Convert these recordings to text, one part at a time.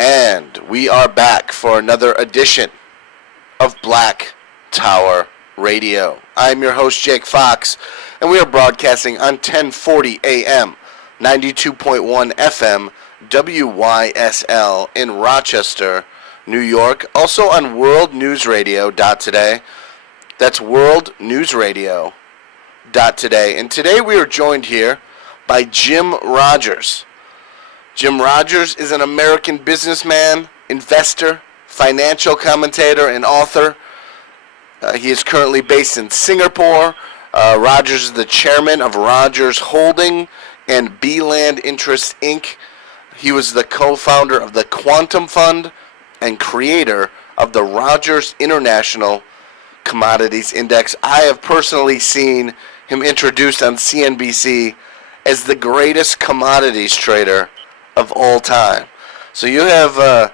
And we are back for another edition of Black Tower Radio. I'm your host, Jake Fox, and we are broadcasting on 1040 AM, 92.1 FM, WYSL in Rochester, New York. Also on worldnewsradio.today. That's worldnewsradio.today. And today we are joined here by Jim Rogers. Jim Rogers is an American businessman, investor, financial commentator, and author. He is currently based in Singapore. Rogers is the chairman of Rogers Holding and Beeland Interests, Inc. He was the co-founder of the Quantum Fund and creator of the Rogers International Commodities Index. I have personally seen him introduced on CNBC as the greatest commodities trader of all time. So you have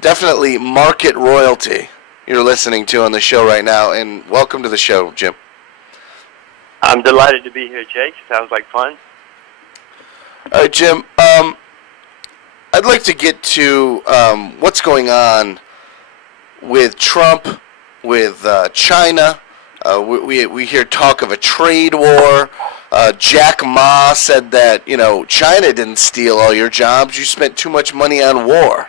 definitely market royalty you're listening to on the show right now, and welcome to the show, Jim. I'm delighted to be here, Jake. Sounds like fun. All right, Jim. I'd like to get to what's going on with Trump, with China. We hear talk of a trade war. Jack Ma said that, China didn't steal all your jobs. You spent too much money on war.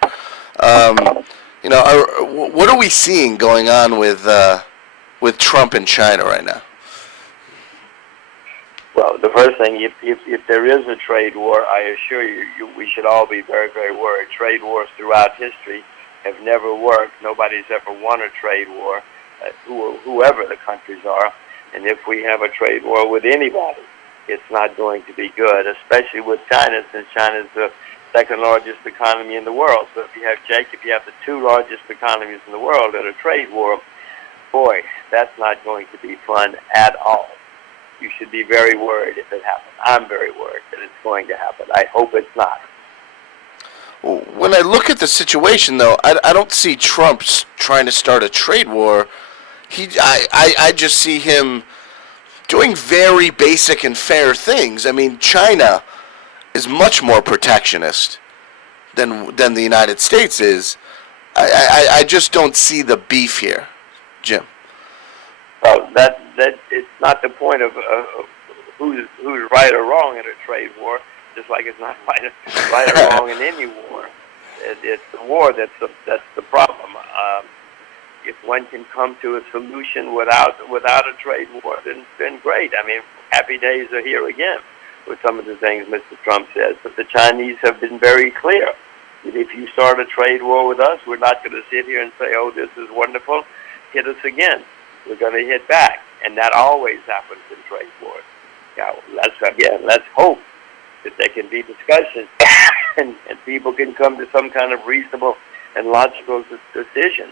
What are we seeing going on with Trump and China right now? Well, the first thing, if there is a trade war, I assure you, we should all be very, very worried. Trade wars throughout history have never worked. Nobody's ever won a trade war, whoever the countries are. And if we have a trade war with anybody, it's not going to be good, especially with China, since China is the second largest economy in the world. So if you have the two largest economies in the world at a trade war, boy, that's not going to be fun at all. You should be very worried if it happens. I'm very worried that it's going to happen. I hope it's not. When I look at the situation, though, I don't see Trump trying to start a trade war. I just see him doing very basic and fair things. I mean, China is much more protectionist than the United States is. I just don't see the beef here, Jim. Well, that it's not the point of who's right or wrong in a trade war. Just like it's not right or wrong in any war. It's the war that's the problem. If one can come to a solution without a trade war, then great. I mean, happy days are here again with some of the things Mr. Trump says. But the Chinese have been very clear that if you start a trade war with us, we're not going to sit here and say, oh, this is wonderful, hit us again. We're going to hit back. And that always happens in trade wars. Now, let's hope that there can be discussion and people can come to some kind of reasonable and logical decision.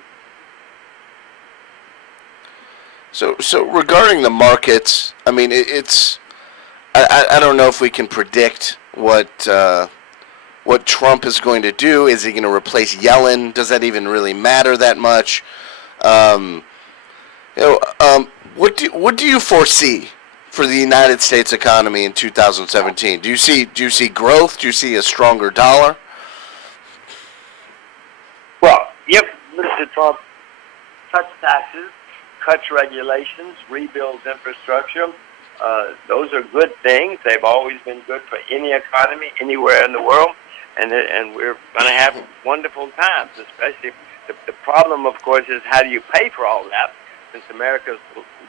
So regarding the markets, I mean, I don't know if we can predict what Trump is going to do. Is he going to replace Yellen? Does that even really matter that much? What do you foresee for the United States economy in 2017? Do you see growth? Do you see a stronger dollar? Well, if Mr. Trump cuts taxes, cuts regulations, rebuilds infrastructure, those are good things. They've always been good for any economy anywhere in the world, and we're going to have wonderful times. Especially the problem, of course, is how do you pay for all that? Since America's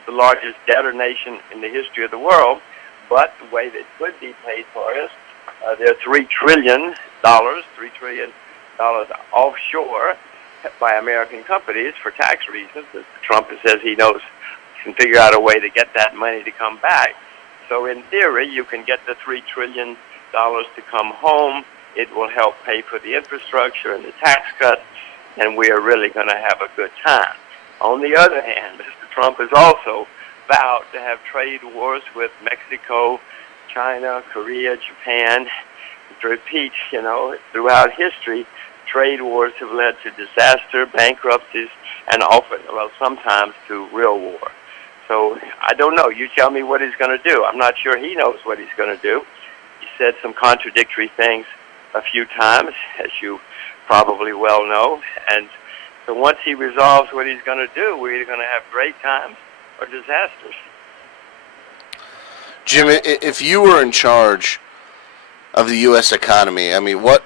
the largest debtor nation in the history of the world, but the way that could be paid for is there are $3 trillion offshore by American companies for tax reasons. Trump says he knows can figure out a way to get that money to come back. So in theory, you can get the $3 trillion to come home. It will help pay for the infrastructure and the tax cuts, and we are really going to have a good time. On the other hand, Mr. Trump has also vowed to have trade wars with Mexico, China, Korea, Japan. To repeat, throughout history, trade wars have led to disaster, bankruptcies, and often, sometimes to real war. So I don't know. You tell me what he's going to do. I'm not sure he knows what he's going to do. He said some contradictory things a few times, as you probably well know. And so once he resolves what he's going to do, we're either going to have great times or disasters. Jim, if you were in charge of the U.S. economy, I mean, what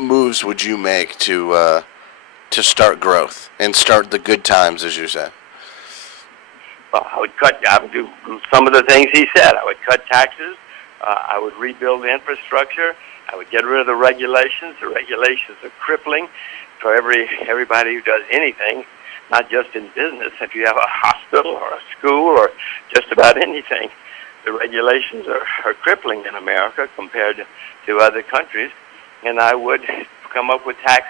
moves would you make to start growth and start the good times, as you said? Well, I would do some of the things he said. I would cut taxes. I would rebuild the infrastructure. I would get rid of the regulations. The regulations are crippling for everybody who does anything, not just in business. If you have a hospital or a school or just about anything, the regulations are crippling in America compared to other countries. And I would come up with tax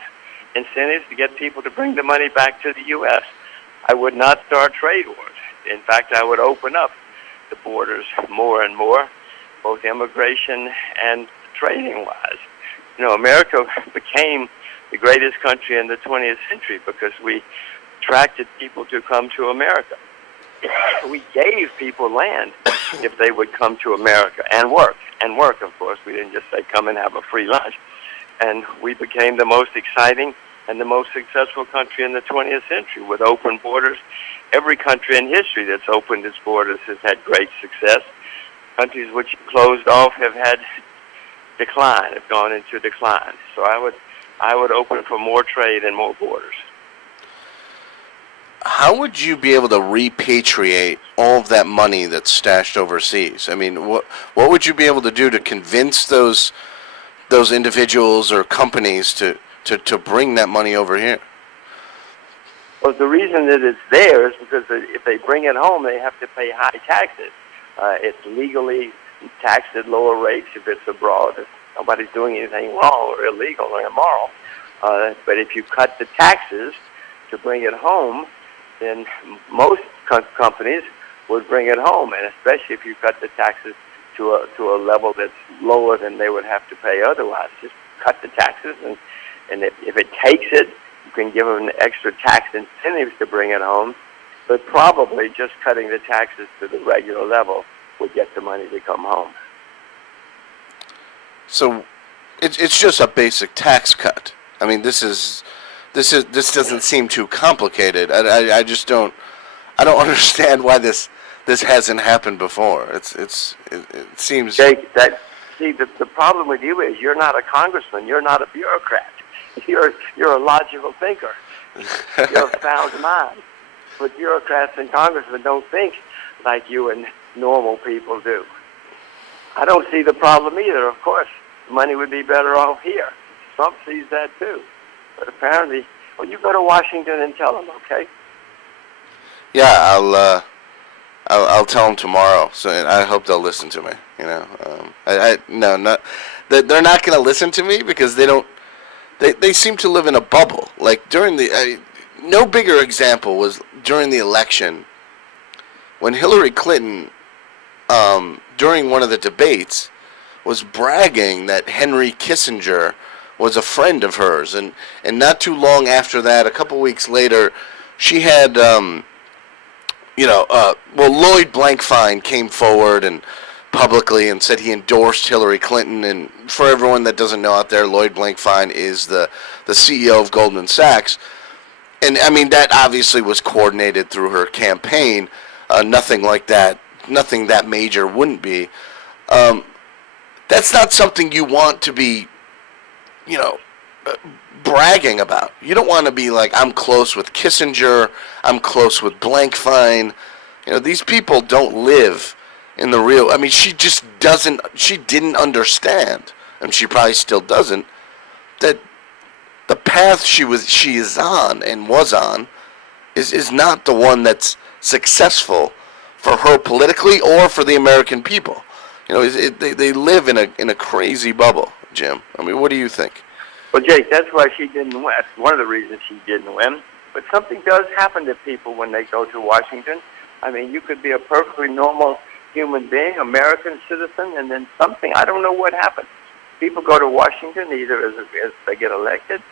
incentives to get people to bring the money back to the U.S. I would not start trade wars. In fact, I would open up the borders more and more, both immigration and trading-wise. You know, America became the greatest country in the 20th century because we attracted people to come to America. We gave people land if they would come to America and work. And work, of course. We didn't just say come and have a free lunch. And we became the most exciting and the most successful country in the 20th century with open borders. Every country in history that's opened its borders has had great success. Countries which closed off have had decline, have gone into decline. So I would open for more trade and more borders. How would you be able to repatriate all of that money that's stashed overseas? I mean, what would you be able to do to convince those individuals or companies to bring that money over here? Well, the reason that it's there is because if they bring it home, they have to pay high taxes. It's legally taxed at lower rates if it's abroad. If nobody's doing anything wrong or illegal or immoral. But if you cut the taxes to bring it home, then most companies would bring it home, and especially if you cut the taxes to a level that's lower than they would have to pay otherwise. Just cut the taxes, and if it takes it, you can give them extra tax incentives to bring it home, but probably just cutting the taxes to the regular level would get the money to come home. So it's just a basic tax cut. I mean, this doesn't seem too complicated. I just don't understand why this hasn't happened before. It seems. Jake, the problem with you is you're not a congressman. You're not a bureaucrat. You're a logical thinker. You're a sound mind. But bureaucrats and congressmen don't think like you and normal people do. I don't see the problem either. Of course, money would be better off here. Trump sees that too. But apparently, well, you go to Washington and tell them, okay? Yeah, I'll tell them tomorrow. So I hope they'll listen to me. You know, they're not going to listen to me because they don't. They seem to live in a bubble. Like during no bigger example was during the election when Hillary Clinton, during one of the debates, was bragging that Henry Kissinger was a friend of hers, and not too long after that, a couple weeks later, she had, Lloyd Blankfein came forward and publicly and said he endorsed Hillary Clinton. And for everyone that doesn't know out there, Lloyd Blankfein is the CEO of Goldman Sachs. And, I mean, that obviously was coordinated through her campaign. Nothing like that, nothing that major wouldn't be. That's not something you want to be, bragging about. You don't want to be like, I'm close with Kissinger, I'm close with Blankfein. These people don't live in the real. I mean, she didn't understand, and she probably still doesn't, that the path she is on and was on is not the one that's successful for her politically or for the American people. They live in a crazy bubble, Jim. I mean, what do you think? Well, Jake, that's why she didn't win. That's one of the reasons she didn't win. But something does happen to people when they go to Washington. I mean, you could be a perfectly normal human being, American citizen, and then something, I don't know what happens. People go to Washington either as they get elected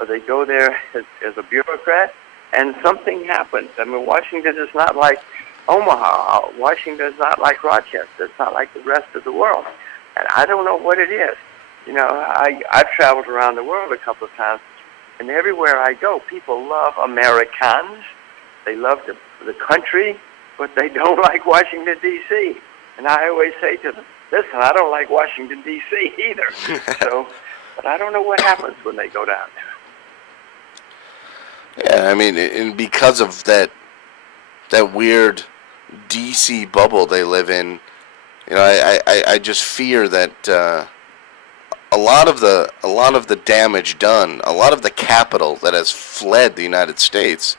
or they go there as a bureaucrat, and something happens. I mean, Washington is not like Omaha. Washington is not like Rochester. It's not like the rest of the world. And I don't know what it is. I've traveled around the world a couple of times, and everywhere I go, people love Americans. They love the country, but they don't like Washington, D.C. And I always say to them, listen, I don't like Washington, D.C. either. But I don't know what happens when they go down there. Yeah, I mean, and because of that weird D.C. bubble they live in, I just fear that a lot of the damage done, a lot of the capital that has fled the United States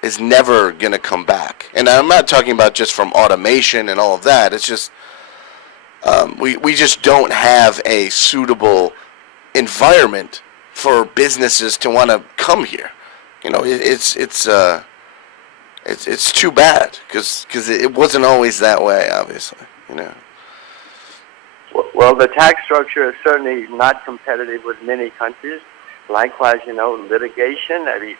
is never going to come back. And I'm not talking about just from automation and all of that. It's just we just don't have a suitable environment for businesses to want to come here. It's too bad because it wasn't always that way, obviously. Well, the tax structure is certainly not competitive with many countries. Likewise, litigation. I mean,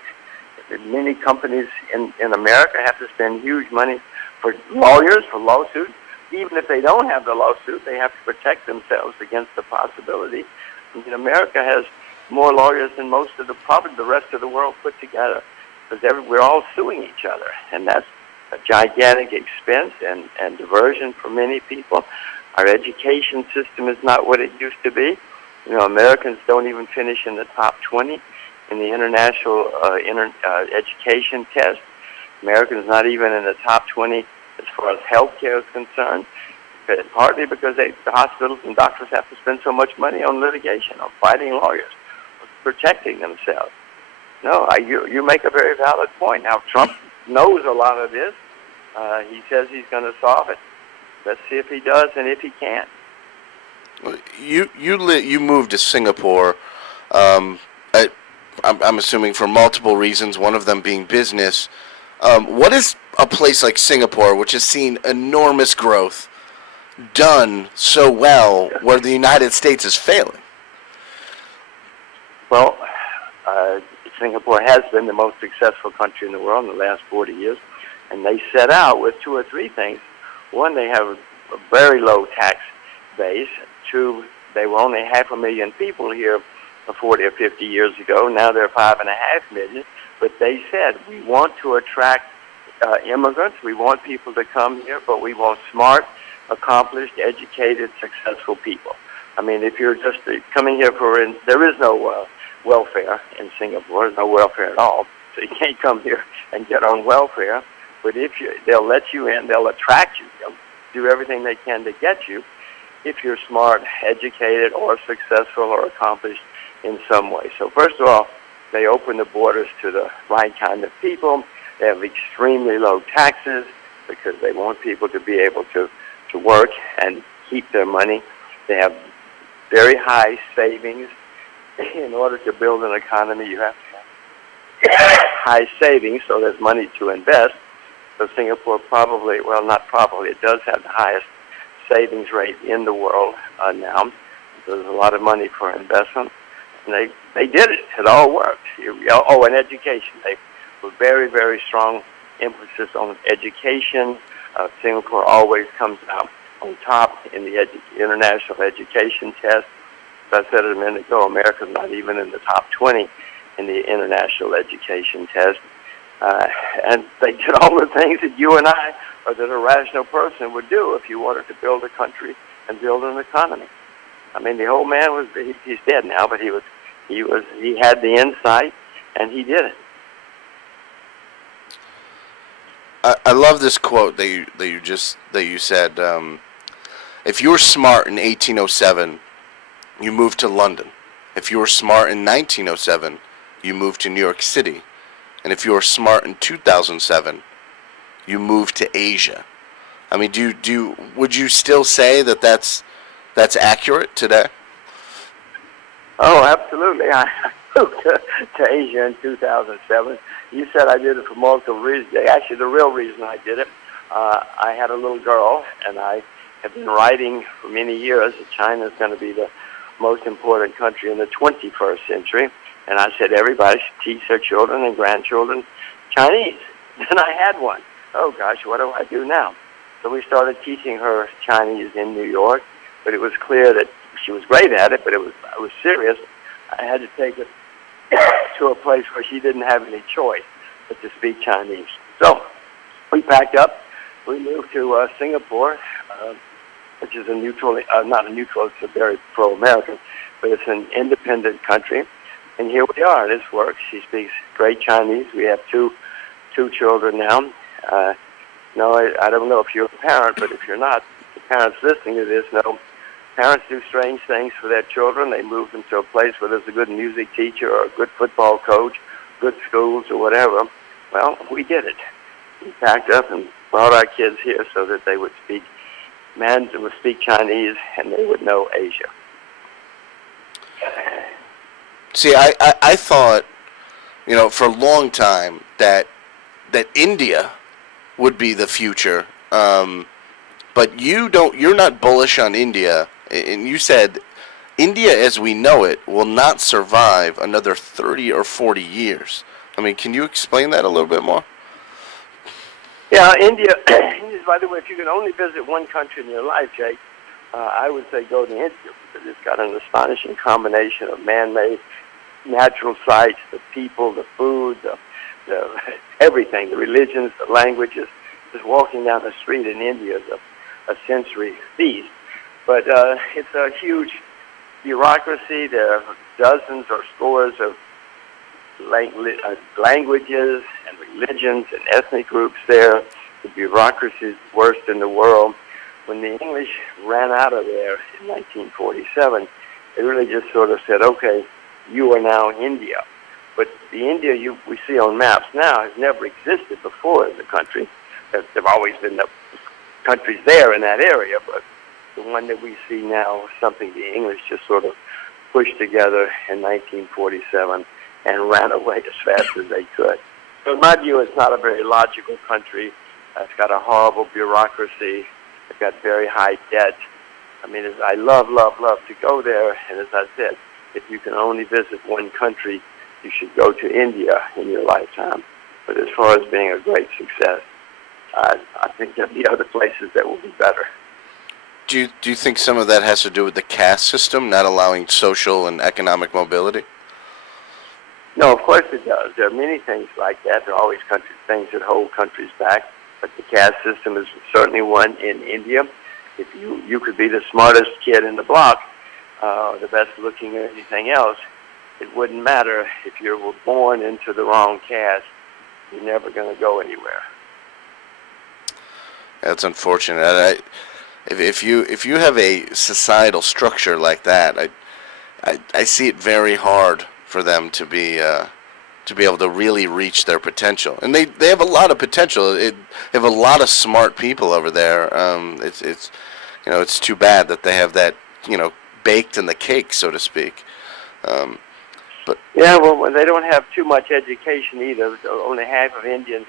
many companies in America have to spend huge money for lawyers, for lawsuits. Even if they don't have the lawsuit, they have to protect themselves against the possibility. I mean, America has more lawyers than probably the rest of the world put together, because we're all suing each other, and that's a gigantic expense and diversion for many people. Our education system is not what it used to be. Americans don't even finish in the top 20 in the international education test. Americans not even in the top 20 as far as healthcare is concerned, partly because the hospitals and doctors have to spend so much money on litigation, on fighting lawyers, protecting themselves. No, you make a very valid point. Now, Trump knows a lot of this. He says he's going to solve it. Let's see if he does and if he can. You moved to Singapore. I'm assuming for multiple reasons. One of them being business. What is a place like Singapore, which has seen enormous growth, done so well, where the United States is failing? Well, Singapore has been the most successful country in the world in the last 40 years, and they set out with two or three things. One, they have a very low tax base. Two, they were only 500,000 people here 40 or 50 years ago. Now they're 5.5 million. But they said, we want to attract immigrants. We want people to come here, but we want smart, accomplished, educated, successful people. I mean, if you're just coming here there is no welfare in Singapore. There's no welfare at all. So you can't come here and get on welfare. But they'll let you in, they'll attract you, they'll do everything they can to get you if you're smart, educated, or successful or accomplished in some way. So first of all, they open the borders to the right kind of people. They have extremely low taxes because they want people to be able to work and keep their money. They have very high savings. In order to build an economy, you have to have high savings, so there's money to invest. So Singapore it does have the highest savings rate in the world now. There's a lot of money for investment. And they did it. It all worked. And education. They were very, very strong emphasis on education. Singapore always comes out on top in the international education test. As I said a minute ago, America's not even in the top 20 in the international education test. And they did all the things that you and I, or that a rational person would do if you wanted to build a country and build an economy. I mean, the old man he's dead now, but he had the insight, and he did it. I love this quote that you said. If you were smart in 1807, you moved to London. If you were smart in 1907, you moved to New York City. And if you were smart in 2007, you moved to Asia. I mean, would you still say that that's accurate today? Oh, absolutely. I moved to Asia in 2007. You said I did it for multiple reasons. Actually, the real reason I did it, I had a little girl, and I have been writing for many years that China is going to be the most important country in the 21st century. And I said everybody should teach their children and grandchildren Chinese. Then I had one. Oh, gosh, what do I do now? So we started teaching her Chinese in New York, but it was clear that she was great at it, but it was serious. I had to take her to a place where she didn't have any choice but to speak Chinese. So we packed up. We moved to Singapore, which is a neutral, not a neutral, it's a very pro-American, but it's an independent country. And here we are. This works. She speaks great Chinese. We have two children now. No, I don't know if you're a parent, but if you're not, the parents listening to this know parents do strange things for their children. They move them to a place where there's a good music teacher or a good football coach, good schools or whatever. Well, we did it. We packed up and brought our kids here so that they would speak Chinese and they would know Asia. See, I thought, for a long time that India would be the future, but you're not bullish on India, and you said India as we know it will not survive another 30 or 40 years. I mean, can you explain that a little bit more? Yeah, India, by the way, if you can only visit one country in your life, Jake, I would say go to India, because it's got an astonishing combination of man-made natural sights, the people, the food, the everything, the religions, the languages. Just walking down the street in India is a sensory feast. But it's a huge bureaucracy. There are dozens or scores of languages and religions and ethnic groups there. The bureaucracy is the worst in the world. When the English ran out of there in 1947, they really just sort of said, okay, you are now India. But the India we see on maps now has never existed before as a country. There have always been the countries there in that area, but the one that we see now is something the English just sort of pushed together in 1947 and ran away as fast as they could. So in my view, it's not a very logical country. It's got a horrible bureaucracy. It's got very high debt. I mean, I love to go there, and as I said, if you can only visit one country, you should go to India in your lifetime. But as far as being a great success, I think there'll be other places that will be better. Do you think some of that has to do with the caste system, not allowing social and economic mobility? No, of course it does. There are many things like that. There are always things that hold countries back. But the caste system is certainly one in India. If you could be the smartest kid in the block, the best looking or anything else, it wouldn't matter if you were born into the wrong caste. You're never going to go anywhere. That's unfortunate. If you have a societal structure like that, I see it very hard for them to be able to really reach their potential. And they have a lot of potential. They have a lot of smart people over there. It's too bad that they have that baked in the cake, so to speak. But yeah, well, they don't have too much education either. Only half of Indians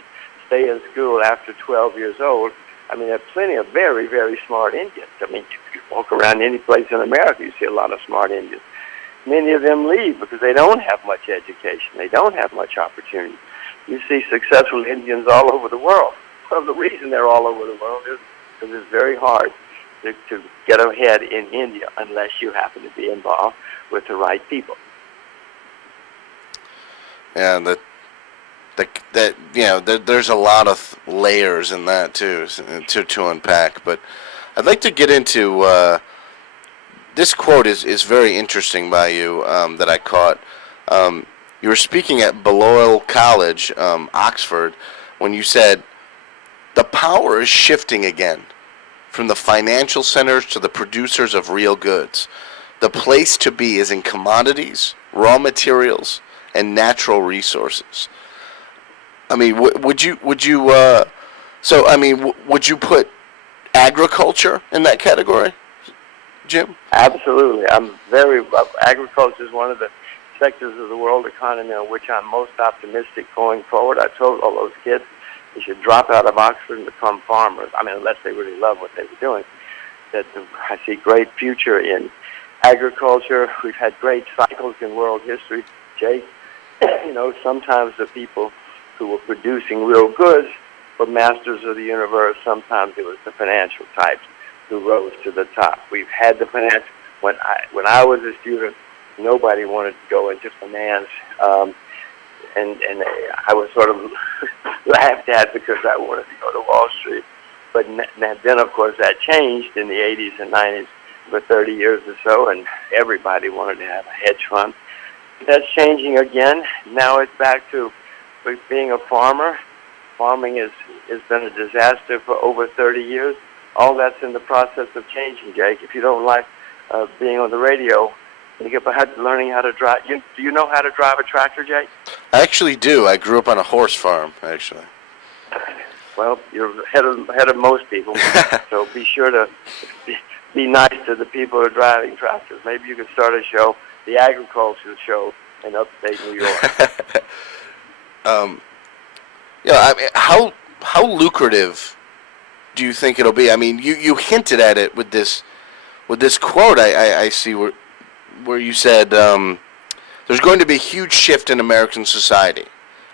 stay in school after 12 years old. I mean, there are plenty of very, very smart Indians. I mean, if you walk around any place in America, you see a lot of smart Indians. Many of them leave because they don't have much education. They don't have much opportunity. You see successful Indians all over the world. Well, the reason they're all over the world is because it's very hard to get ahead in India unless you happen to be involved with the right people. Yeah, there's a lot of layers in that too to unpack. But I'd like to get into this quote is very interesting by you that I caught. You were speaking at Balliol College, Oxford, when you said the power is shifting again from the financial centers to the producers of real goods. The place to be is in commodities, raw materials, and natural resources. I mean, would you put agriculture in that category, Jim? Absolutely. Agriculture is one of the sectors of the world economy on which I'm most optimistic going forward. I told all those kids they should drop out of Oxford and become farmers. I mean, unless they really love what they were doing. I see great future in agriculture. We've had great cycles in world history, Jake. Sometimes the people who were producing real goods were masters of the universe. Sometimes it was the financial types who rose to the top. We've had the financial. When I was a student, nobody wanted to go into finance, and I was sort of laughed at because I wanted to go to Wall Street. But then, of course, that changed in the 80s and 90s for 30 years or so, and everybody wanted to have a hedge fund. That's changing again. Now it's back to being a farmer. Farming has been a disaster for over 30 years. All that's in the process of changing, Jake. If you don't like being on the radio, think about learning how to drive. Do you know how to drive a tractor, Jake? I actually do. I grew up on a horse farm, actually. Well, you're ahead of most people, so be sure to be nice to the people who are driving tractors. Maybe you could start a show, the agriculture show in upstate New York. I mean, how lucrative do you think it'll be? I mean, you hinted at it with this quote I see where you said there's going to be a huge shift in American society,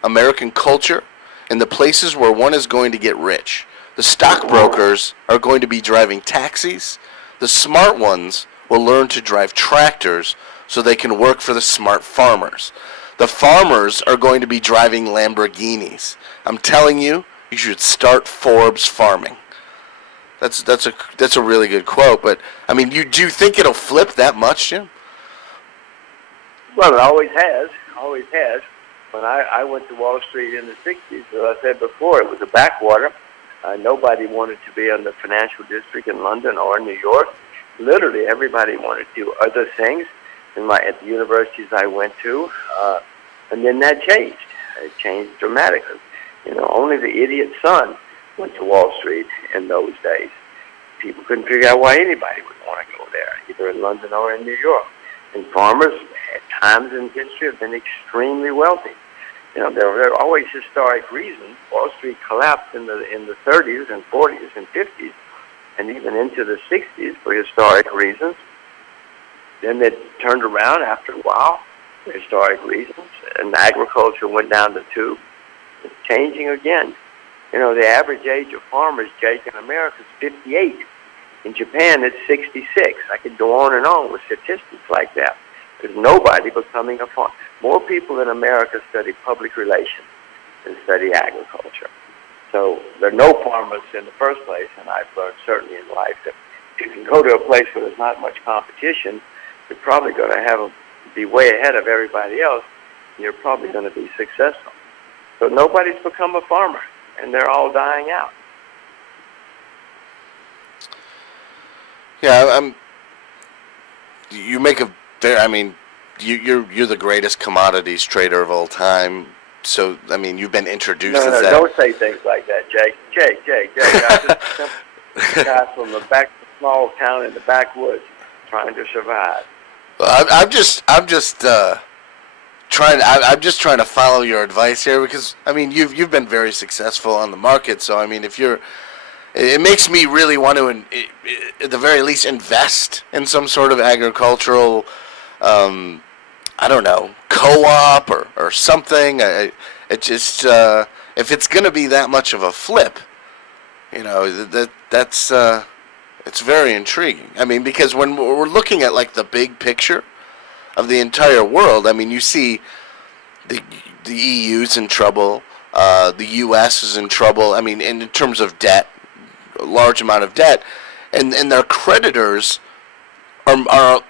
American culture, and the places where one is going to get rich. The stockbrokers are going to be driving taxis. The smart ones will learn to drive tractors so they can work for the smart farmers. The farmers are going to be driving Lamborghinis. I'm telling you, you should start Forbes farming. That's a really good quote. But I mean, do you think it'll flip that much, Jim? Well, it always has. Always has. When I went to Wall Street in the 60s, as I said before, it was a backwater. Nobody wanted to be in the financial district in London or New York. Literally, everybody wanted to do other things at the universities I went to. And then that changed. It changed dramatically. Only the idiot's son went to Wall Street in those days. People couldn't figure out why anybody would want to go there, either in London or in New York. And farmers, at times in history, have been extremely wealthy. There are always historic reasons. Wall Street collapsed in the 30s and 40s and 50s, and even into the 60s for historic reasons. Then it turned around after a while for historic reasons, and agriculture went down the tube. It's changing again. The average age of farmers, Jake, in America is 58. In Japan, it's 66. I could go on and on with statistics like that. There's nobody becoming a farmer. More people in America study public relations than study agriculture. So there are no farmers in the first place, and I've learned certainly in life that if you can go to a place where there's not much competition, you're probably going to be way ahead of everybody else, and you're probably going to be successful. So nobody's become a farmer, and they're all dying out. Yeah, you make a very. I mean, you're the greatest commodities trader of all time. So I mean, you've been introduced as that. No, don't say things like that, Jake. Jake. I'm just a guy from a small town in the backwoods trying to survive. Well, I'm just trying to follow your advice here because I mean you've been very successful on the market. So I mean, it makes me really want to, at the very least, invest in some sort of agricultural, I don't know, co-op or something. It just if it's going to be that much of a flip, that's it's very intriguing. I mean, because when we're looking at like the big picture of the entire world, I mean, you see the EU's in trouble, the U.S. is in trouble. I mean, in terms of debt. A large amount of debt, and their creditors are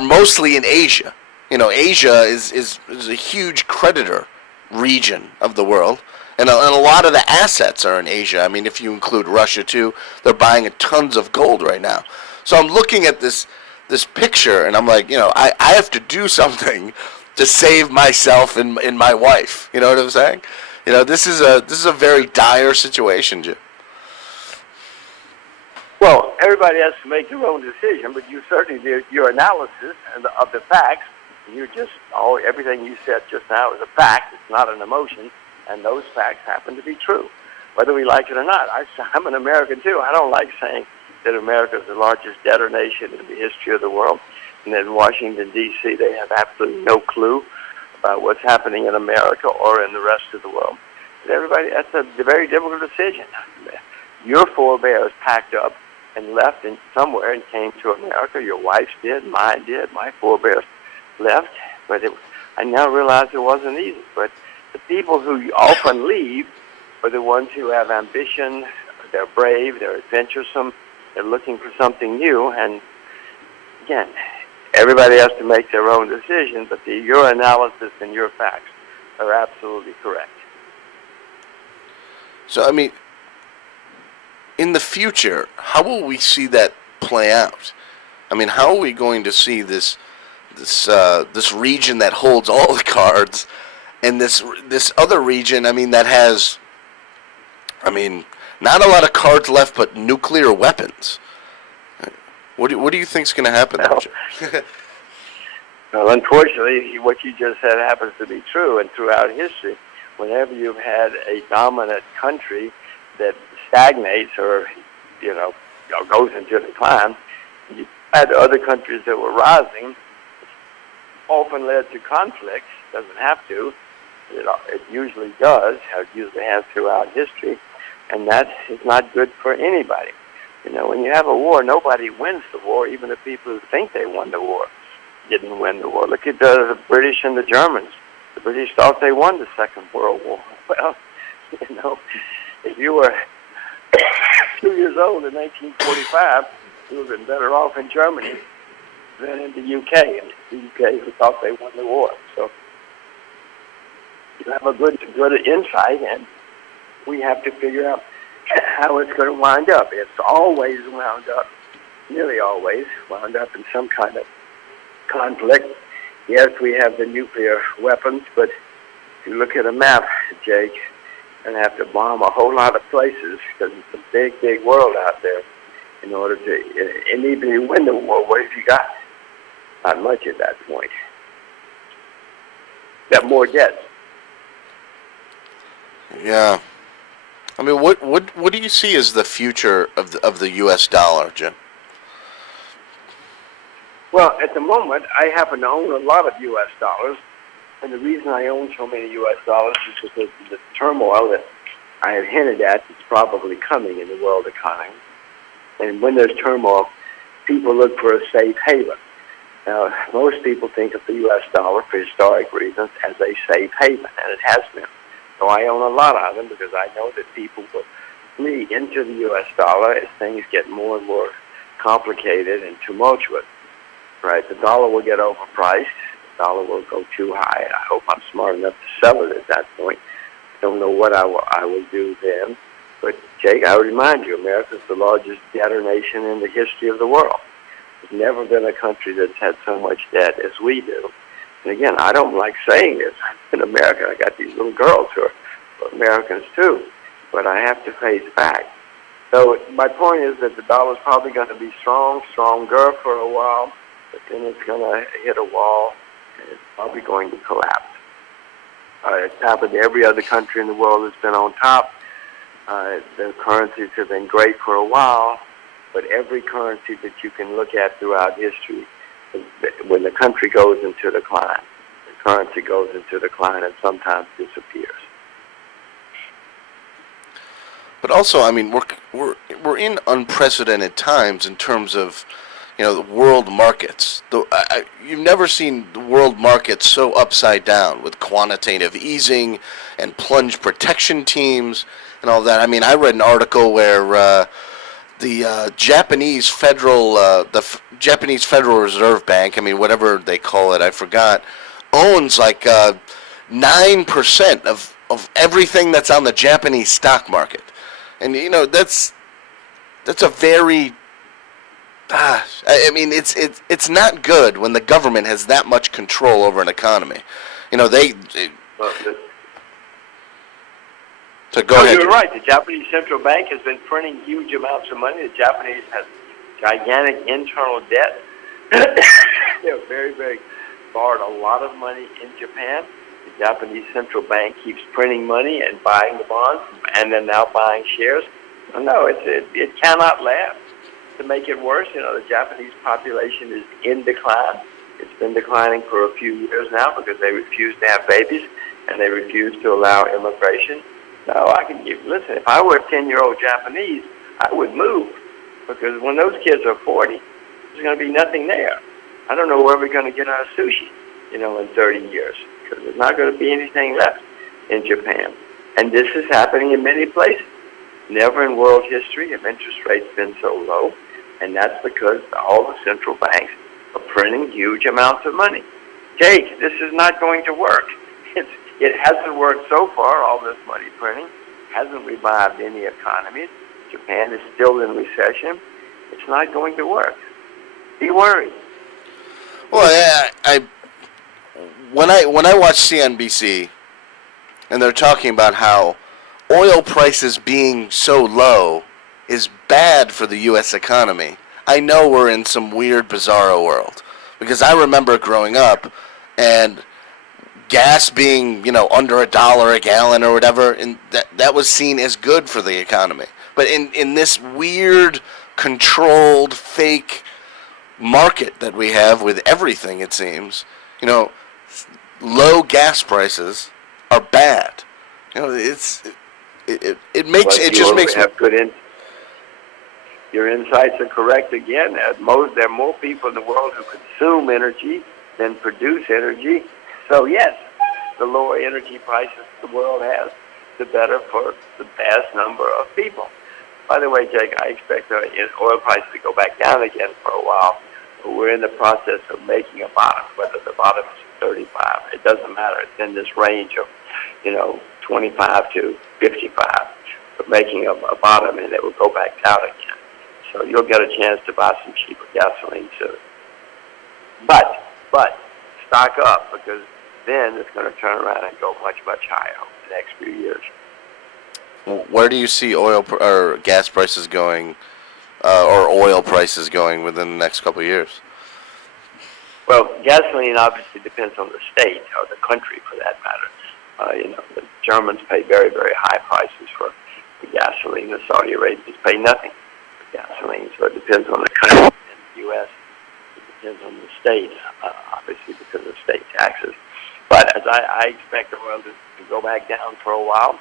mostly in Asia. Asia is a huge creditor region of the world, and a lot of the assets are in Asia. I mean, if you include Russia too, they're buying tons of gold right now. So I'm looking at this picture, and I'm like, I have to do something to save myself and my wife. You know what I'm saying? This is a very dire situation, Jim. Well, everybody has to make their own decision, but you certainly did your analysis of the facts. Everything you said just now is a fact. It's not an emotion, and those facts happen to be true, whether we like it or not. I'm an American, too. I don't like saying that America is the largest debtor nation in the history of the world, and that in Washington, D.C., they have absolutely no clue about what's happening in America or in the rest of the world. But that's a very difficult decision. Your forebears packed up and left in somewhere and came to America. Your wife's did, mine did, my forebears left. But I now realize it wasn't easy. But the people who often leave are the ones who have ambition. They're brave. They're adventuresome. They're looking for something new. And again, everybody has to make their own decision. But your analysis and your facts are absolutely correct. So, I mean, in the future, how will we see that play out? I mean, how are we going to see this region that holds all the cards, and this other region? I mean, that has, I mean, not a lot of cards left, but nuclear weapons. What do you think's going to happen there? Well, unfortunately, what you just said happens to be true, and throughout history, whenever you've had a dominant country that stagnates or, goes into decline, you had other countries that were rising, often led to conflicts. Doesn't have to. It usually does. It usually has throughout history, and that is not good for anybody. When you have a war, nobody wins the war, even the people who think they won the war didn't win the war. Look at the British and the Germans. The British thought they won the Second World War. Well, if you were 2 years old in 1945, you would have been better off in Germany than in the UK. And the UK who thought they won the war. So you have a good insight, and we have to figure out how it's going to wind up. It's always wound up, nearly always wound up in some kind of conflict. Yes, we have the nuclear weapons, but if you look at a map, Jake, you're going to have to bomb a whole lot of places because it's a big, big world out there in order to, and even if you win the war, what have you got? Not much at that point. You got more debt. Yeah. I mean, what do you see as the future of the U.S. dollar, Jim? Well, at the moment, I happen to own a lot of U.S. dollars, and the reason I own so many U.S. dollars is because of the turmoil that I have hinted at is probably coming in the world economy. And when there's turmoil, people look for a safe haven. Now, most people think of the U.S. dollar for historic reasons as a safe haven, and it has been. So I own a lot of them because I know that people will flee into the U.S. dollar as things get more and more complicated and tumultuous. Right, the dollar will get overpriced. The dollar will go too high. I hope I'm smart enough to sell it at that point. Don't know what I will do then. But, Jake, I would remind you, America is the largest debtor nation in the history of the world. There's never been a country that's had so much debt as we do. And again, I don't like saying this. In America, I got these little girls who are Americans too. But I have to face facts. So my point is that the dollar is probably going to be stronger for a while. But then it's going to hit a wall, and it's probably going to collapse. It's happened to every other country in the world that's been on top. The currencies have been great for a while, but every currency that you can look at throughout history, when the country goes into decline, the currency goes into decline and sometimes disappears. But also, I mean, we're in unprecedented times in terms of, the world markets. You've never seen the world markets so upside down with quantitative easing and plunge protection teams and all that. I mean, I read an article where the Japanese Federal Reserve Bank, I mean, whatever they call it, I forgot, owns like 9% of everything that's on the Japanese stock market. And, that's a very... I mean, it's not good when the government has that much control over an economy. So go ahead. You're right. The Japanese central bank has been printing huge amounts of money. The Japanese have gigantic internal debt. They're very, very borrowed a lot of money in Japan. The Japanese central bank keeps printing money and buying the bonds, and then now buying shares. No, it cannot last. To make it worse, the Japanese population is in decline. It's been declining for a few years now because they refuse to have babies and they refuse to allow immigration. No, listen, if I were a 10-year-old Japanese, I would move. because when those kids are 40, there's going to be nothing there. I don't know where we're going to get our sushi, in 30 years, because there's not going to be anything left in Japan. And this is happening in many places. Never in world history have interest rates been so low, and that's because all the central banks are printing huge amounts of money. Jake, this is not going to work. It hasn't worked so far, all this money printing. Hasn't revived any economies. Japan is still in recession. It's not going to work. Be worried. Well, when I watch CNBC, and they're talking about how oil prices being so low is bad for the U.S. economy, I know we're in some weird, bizarro world. Because I remember growing up, and gas being, under $1 a gallon or whatever, and that was seen as good for the economy. But in this weird, controlled, fake market that we have with everything, it seems, low gas prices are bad. It makes But it just makes have good your insights are correct again. There are more people in the world who consume energy than produce energy. So yes, the lower energy prices the world has, the better for the vast number of people. By the way, Jake, I expect oil prices to go back down again for a while. But we're in the process of making a bottom. Whether the bottom is 35, it doesn't matter. It's in this range of, 25 to 55. But making a bottom, and it will go back down again. So you'll get a chance to buy some cheaper gasoline soon. But stock up, because then it's going to turn around and go much, much higher over the next few years. Where do you see oil or gas prices going, or oil prices going within the next couple of years? Well, gasoline obviously depends on the state or the country, for that matter. The Germans pay very, very high prices for gasoline. The Saudi Arabians pay nothing for gasoline, so it depends on the country. In the U.S., it depends on the state, obviously because of state taxes. But as I expect oil to go back down for a while.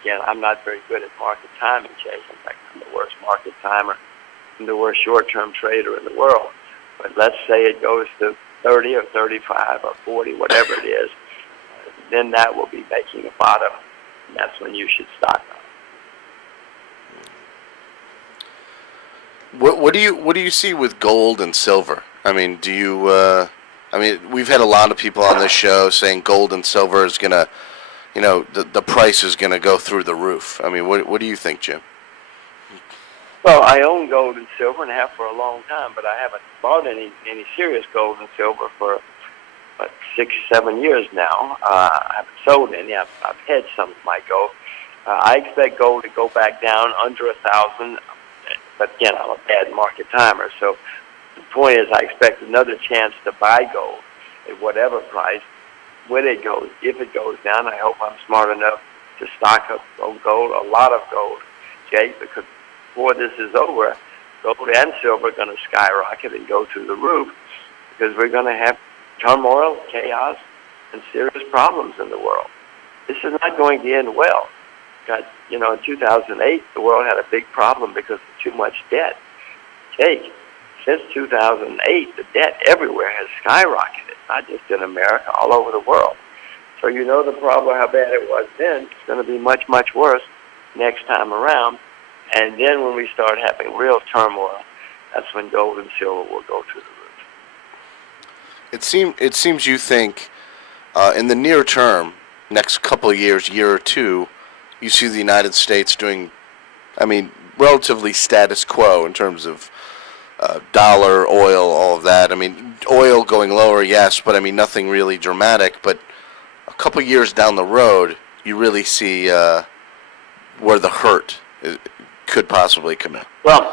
Again, I'm not very good at market timing, Jake. In fact, I'm the worst market timer. I'm the worst short-term trader in the world. But let's say it goes to 30 or 35 or 40, whatever it is, then that will be making a bottom. And that's when you should stock up. What do you see with gold and silver? I mean, we've had a lot of people on this show saying gold and silver is gonna, the price is gonna go through the roof. I mean, what do you think, Jim? Well, I own gold and silver and have for a long time, but I haven't bought any serious gold and silver for 6-7 years now. I haven't sold any. I've hedged some of my gold. I expect gold to go back down under 1,000. But again, I'm a bad market timer. So the point is, I expect another chance to buy gold at whatever price. When it goes, if it goes down, I hope I'm smart enough to stock up on gold, a lot of gold, Jake, because before this is over, gold and silver are going to skyrocket and go through the roof, because we're going to have turmoil, chaos, and serious problems in the world. This is not going to end well. Because, in 2008, the world had a big problem because of too much debt. Jake, since 2008, the debt everywhere has skyrocketed, not just in America, all over the world. So the problem, how bad it was then, it's going to be much, much worse next time around. And then when we start having real turmoil, that's when gold and silver will go through the roof. It seems you think in the near term, next couple of years, year or two, you see the United States doing, relatively status quo in terms of dollar, oil, all of that. Oil going lower, yes, but nothing really dramatic. But a couple of years down the road, you really see where the hurt could possibly come in. Well,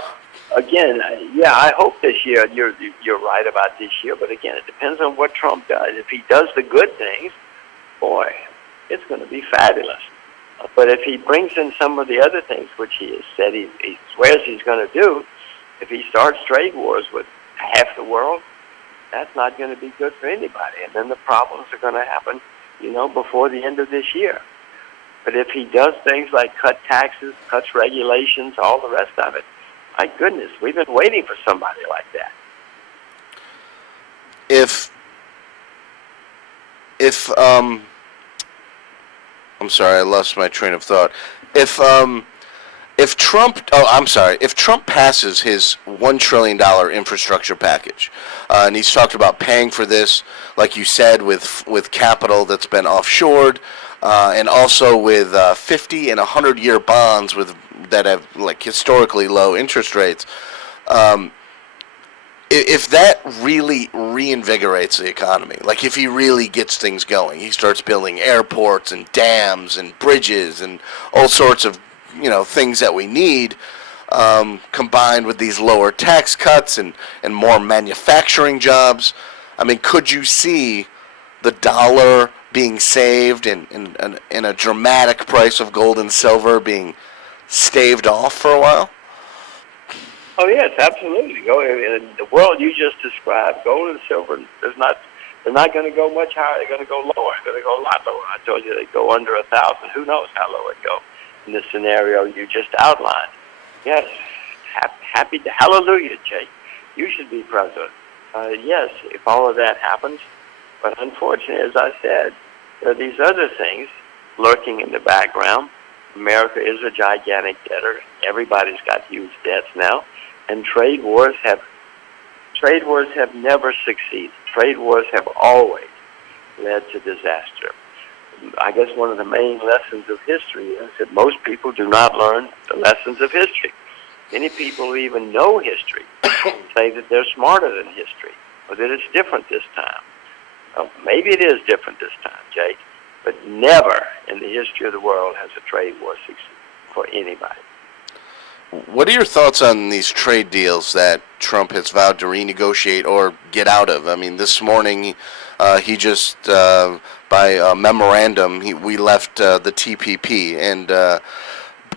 again, I hope this year, you're right about this year, but again, it depends on what Trump does. If he does the good things, boy, it's going to be fabulous. But if he brings in some of the other things, which he has said he swears he's going to do, if he starts trade wars with half the world, that's not going to be good for anybody. And then the problems are going to happen, before the end of this year. But if he does things like cut taxes, cuts regulations, all the rest of it, My goodness, we've been waiting for somebody like that. I'm sorry, I lost my train of thought. If Trump passes his $1 trillion infrastructure package, and he's talked about paying for this, like you said, with capital that's been offshored, and also with 50 and 100-year bonds that have like historically low interest rates. If that really reinvigorates the economy, like if he really gets things going, he starts building airports and dams and bridges and all sorts of things that we need, combined with these lower tax cuts and more manufacturing jobs. I mean, could you see the dollar being saved and a dramatic price of gold and silver being staved off for a while? Oh yes, absolutely. In the world you just described, gold and silver, they're not going to go much higher. They're going to go lower. They're going to go a lot lower. I told you they go under 1,000. Who knows how low it go in the scenario you just outlined? Yes, happy to hallelujah, Jake. You should be president. Yes, if all of that happens. But unfortunately, as I said, there are these other things lurking in the background. America is a gigantic debtor. Everybody's got huge debts now. And trade wars have never succeeded. Trade wars have always led to disaster. I guess one of the main lessons of history is that most people do not learn the lessons of history. Many people who even know history say that they're smarter than history, or that it's different this time. Well, maybe it is different this time, Jake, but never in the history of the world has a trade war succeeded for anybody. What are your thoughts on these trade deals that Trump has vowed to renegotiate or get out of? I mean, this morning he just, by a memorandum, we left the TPP, and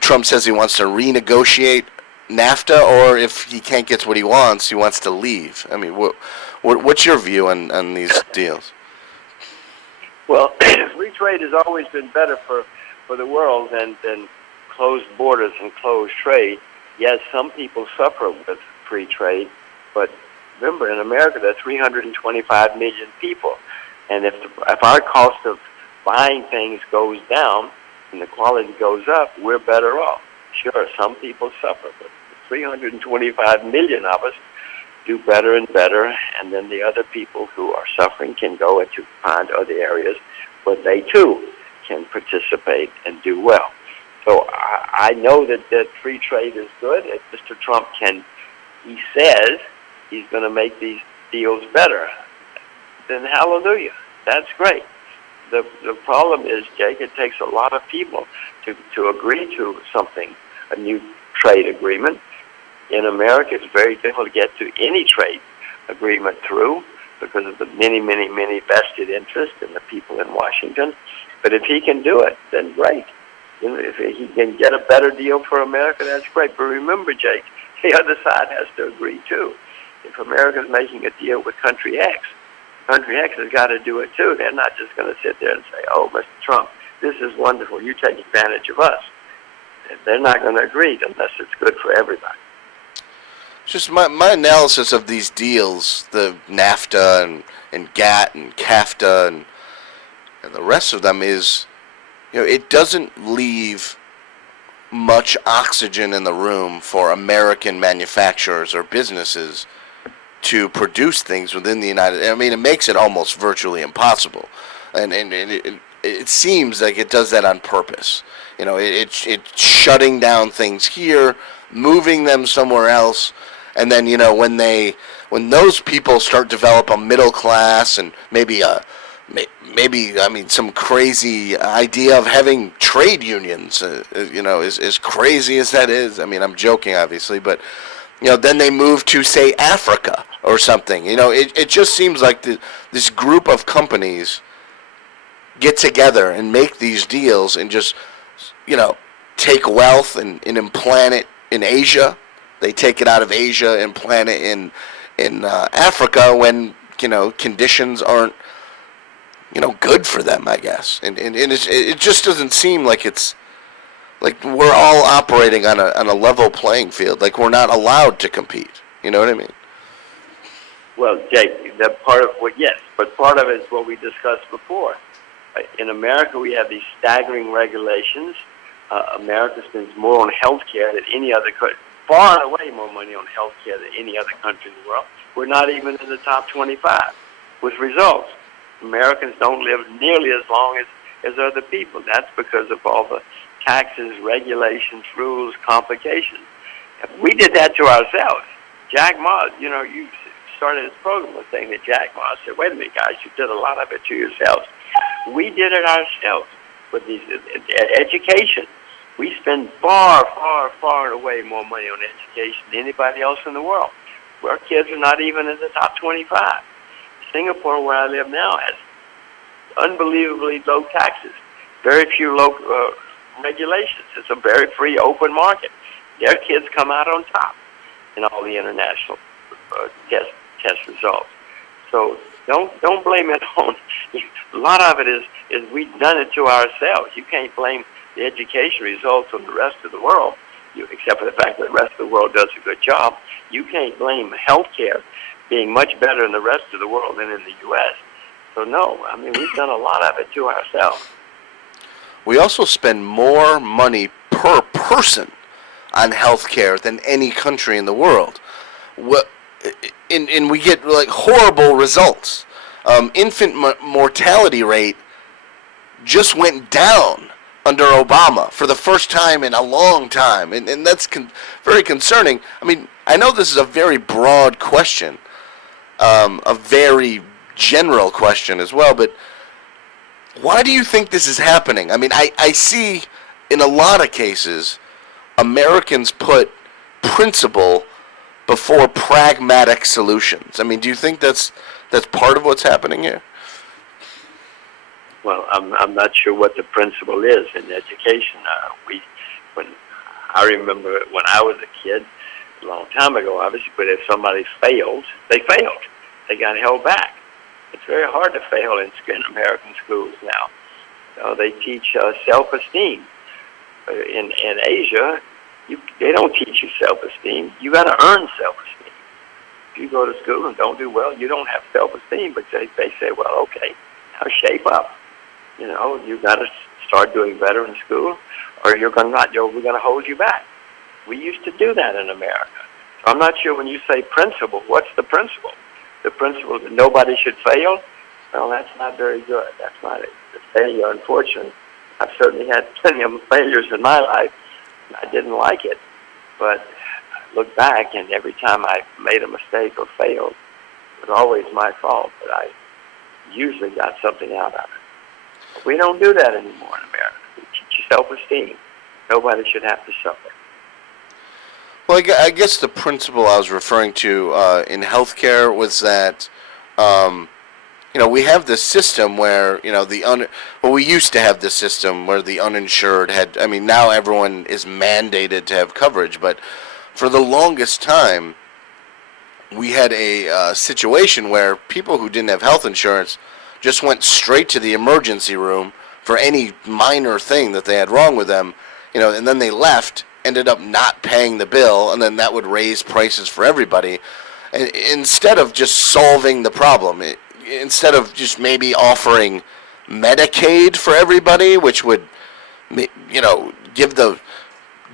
Trump says he wants to renegotiate NAFTA, or if he can't get what he wants to leave. I mean, what's your view on these deals? Well, free trade has always been better for the world than closed borders and closed trade. Yes, some people suffer with free trade, but remember, in America, there are 325 million people, and if our cost of buying things goes down and the quality goes up, we're better off. Sure, some people suffer, but 325 million of us do better and better, and then the other people who are suffering can go and to find other areas where they too can participate and do well. So I know that free trade is good. If Mr. Trump he says he's going to make these deals better, then hallelujah, that's great. The problem is, Jake, it takes a lot of people to agree to something, a new trade agreement. In America, it's very difficult to get to any trade agreement through because of the many, many, many vested interests in the people in Washington. But if he can do it, then great. If he can get a better deal for America, that's great. But remember, Jake, the other side has to agree too. If America's making a deal with Country X has got to do it too. They're not just going to sit there and say, "Oh, Mr. Trump, this is wonderful. You take advantage of us." They're not going to agree unless it's good for everybody. Just my analysis of these deals, the NAFTA and GATT and CAFTA and the rest of them is, it doesn't leave much oxygen in the room for American manufacturers or businesses to produce things within the United. I mean, it makes it almost virtually impossible, and it seems like it does that on purpose. It's shutting down things here, moving them somewhere else, and then when those people start to develop a middle class and maybe some crazy idea of having trade unions, as crazy as that is. I mean, I'm joking, obviously, but then they move to, say, Africa or something. It just seems like this group of companies get together and make these deals and just, take wealth and implant it in Asia. They take it out of Asia and plant it in Africa when conditions aren't good for them, I guess. And it just doesn't seem like it's like we're all operating on a level playing field. Like we're not allowed to compete. You know what I mean? Well, Jake, that part of yes, but part of it is what we discussed before. In America, we have these staggering regulations. America spends more on health care than any other country, far and away more money on health care than any other country in the world. We're not even in the top 25 with results. Americans don't live nearly as long as other people. That's because of all the taxes, regulations, rules, complications. We did that to ourselves. Jack Ma, you started this program with saying that Jack Ma said, wait a minute, guys, you did a lot of it to yourselves. We did it ourselves with these education. We spend far, far, far and away more money on education than anybody else in the world. Our kids are not even in the top 25. Singapore, where I live now, has unbelievably low taxes, very few low regulations. It's a very free, open market. Their kids come out on top in all the international test results. So don't blame it on. A lot of it is we've done it to ourselves. You can't blame the education results on the rest of the world, except for the fact that the rest of the world does a good job. You can't blame healthcare being much better in the rest of the world than in the U.S. So no, I mean, we've done a lot of it to ourselves. We also spend more money per person on healthcare than any country in the world. And we get like horrible results. Infant mortality rate just went down under Obama for the first time in a long time, and that's very concerning. I mean, I know this is a very broad question, a very general question as well, but why do you think this is happening? I mean, I see in a lot of cases Americans put principle before pragmatic solutions. I mean, do you think that's part of what's happening here? Well, I'm not sure what the principle is in education. When I remember when I was a kid, a long time ago, obviously, but if somebody failed, they failed. They got held back. It's very hard to fail in American schools now. They teach self-esteem. In Asia, they don't teach you self-esteem. You got to earn self-esteem. If you go to school and don't do well, you don't have self-esteem. But they say, well, okay, now shape up. You got to start doing better in school, or we're going to hold you back. We used to do that in America. So I'm not sure when you say principle, what's the principle? The principle that nobody should fail? Well, that's not very good. That's not a failure, unfortunately. I've certainly had plenty of failures in my life. I didn't like it, but I look back, and every time I made a mistake or failed, it was always my fault, but I usually got something out of it. But we don't do that anymore in America. We teach self-esteem. Nobody should have to suffer. Well, I guess the principle I was referring to in healthcare was that, we have this system where, we used to have this system where the uninsured now everyone is mandated to have coverage, but for the longest time, we had a situation where people who didn't have health insurance just went straight to the emergency room for any minor thing that they had wrong with them, and then they left, ended up not paying the bill, and then that would raise prices for everybody. And instead of just solving the problem, instead of just maybe offering Medicaid for everybody, which would, give the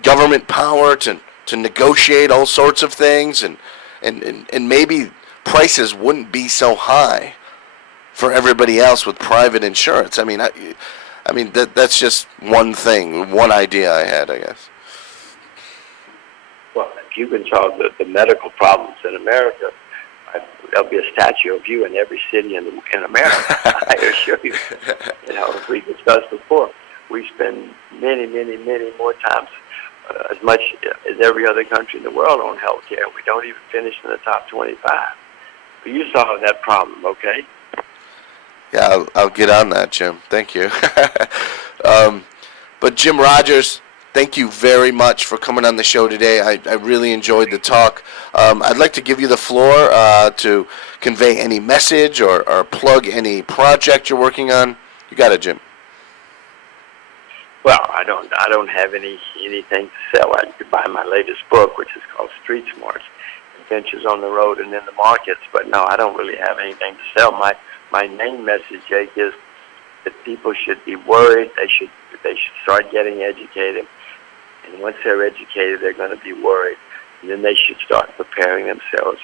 government power to negotiate all sorts of things, and maybe prices wouldn't be so high for everybody else with private insurance. I mean, that's just one thing, one idea I had, I guess. Well, if you can solve the medical problems in America, there'll be a statue of you in every city in America. I assure you. As we discussed before, we spend many, many, many more times as much as every other country in the world on health care. We don't even finish in the top 25. But you solve that problem, okay? Yeah, I'll get on that, Jim. Thank you. But Jim Rogers, thank you very much for coming on the show today. I really enjoyed the talk. I'd like to give you the floor to convey any message or plug any project you're working on. You got it, Jim. Well, I don't have anything to sell. I could buy my latest book, which is called Street Smarts: Adventures on the Road and in the Markets. But no, I don't really have anything to sell. My main message, Jake, is that people should be worried. They should start getting educated, and once they're educated, they're going to be worried, and then they should start preparing themselves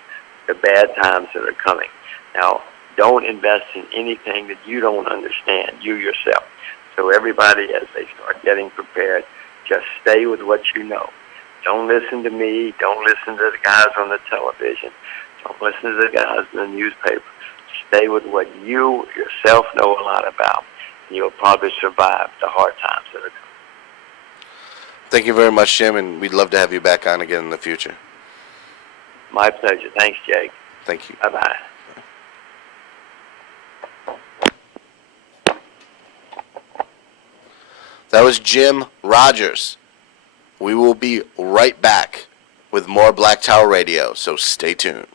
for bad times that are coming. Now, don't invest in anything that you don't understand, you yourself. So everybody, as they start getting prepared, just stay with what you know. Don't listen to me. Don't listen to the guys on the television. Don't listen to the guys in the newspaper. Stay with what you yourself know a lot about, and you'll probably survive the hard times that are coming. Thank you very much, Jim, and we'd love to have you back on again in the future. My pleasure. Thanks, Jake. Thank you. Bye-bye. That was Jim Rogers. We will be right back with more Black Tower Radio, so stay tuned.